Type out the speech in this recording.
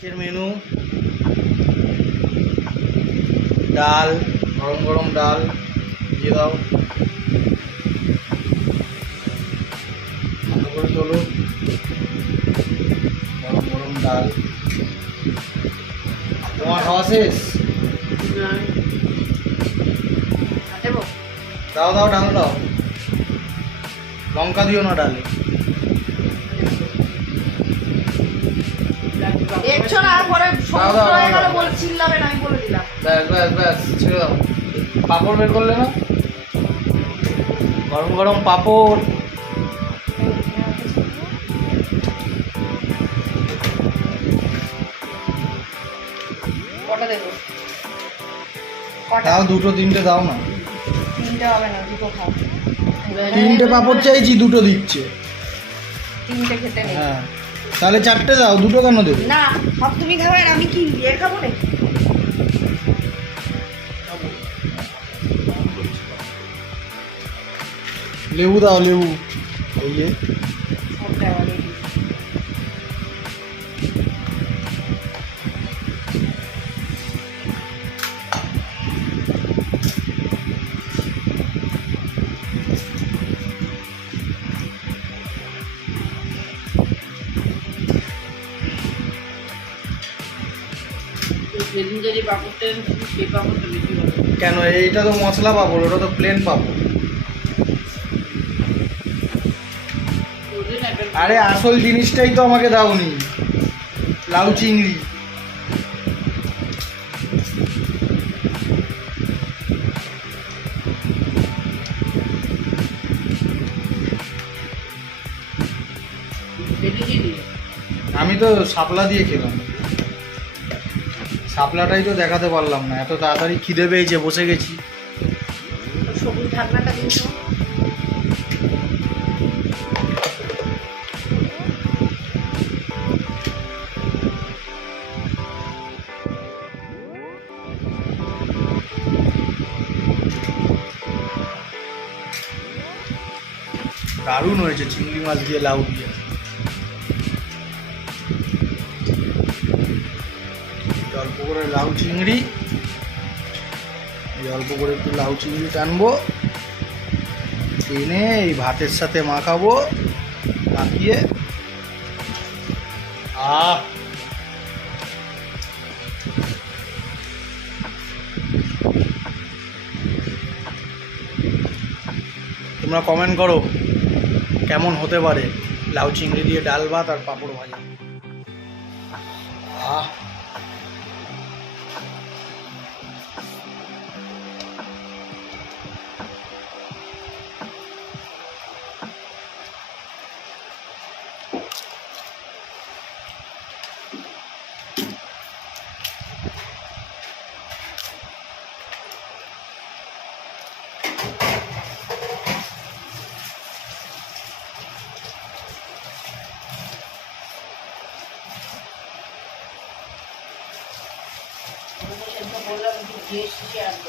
আজকের মেনু ডাল, গরম গরম ডাল দিয়ে দাও, ভালো করে তোলো। গরম গরম ডাল। তোমার খাওয়া শেষ? দাও দাও, ডাল দাও, লঙ্কা দিও না ডালে। দেখছো না পরে সমস্ত হয়ে গেল বলে চিল্লাবে না, আমি বলে দিলাম। ব্যাস ব্যাস ব্যাস, ছেড়ে দাও। পাঁপড় বের করলে না? গরম গরম পাঁপড়। কটা দেবো? দাও, দুটো তিনটে দাও না। তিনটে হবে না, দুটো খাও। তিনটে পাঁপড় চাইছি, দুটো দিচ্ছে। তিনটে খেতে নেই। হ্যাঁ, তাহলে চারটে দাও, দুটো কেন দেবে? না, সব তুমি খাবে আর আমি কি ইয়ে খাবো না? লেবু দাও, লেবু। এই যে সবটা আবার এই দিই। সেদিন যদি পাঁপড়টা এনেছিস, সেই পাঁপড়টা বেশি ভালো। কেন? এইটা তো মশলা পাঁপড়, ওটা তো প্লেন পাঁপড়। ওদের একটা আরে আসল জিনিসটাই তো আমাকে দাওনি, লাউ চিংড়ি। সেটা কি দিয়ে? আমি তো শাপলা দিয়ে খেলাম, শাপলাটাই তো দেখাতে পারলাম না। এত তাড়াতাড়ি খিদে পেয়েছে, বসে গেছি। সবুজ ঢাকনাটা দিয়েছো। দারুণ হয়েছে চিংড়ি মাছ দিয়ে লাউ দিয়ে। অল্প করে লাউ চিংড়ি, এই অল্প করে একটু লাউ চিংড়ি টানবো, টেনে এই ভাতের সাথে মাখাবো, মাখিয়ে তোমরা কমেন্ট করো কেমন হতে পারে লাউ চিংড়ি দিয়ে ডাল ভাত আর পাঁপড় ভাজা। সেটা বললাম যে দিয়ে শেষে আসবো।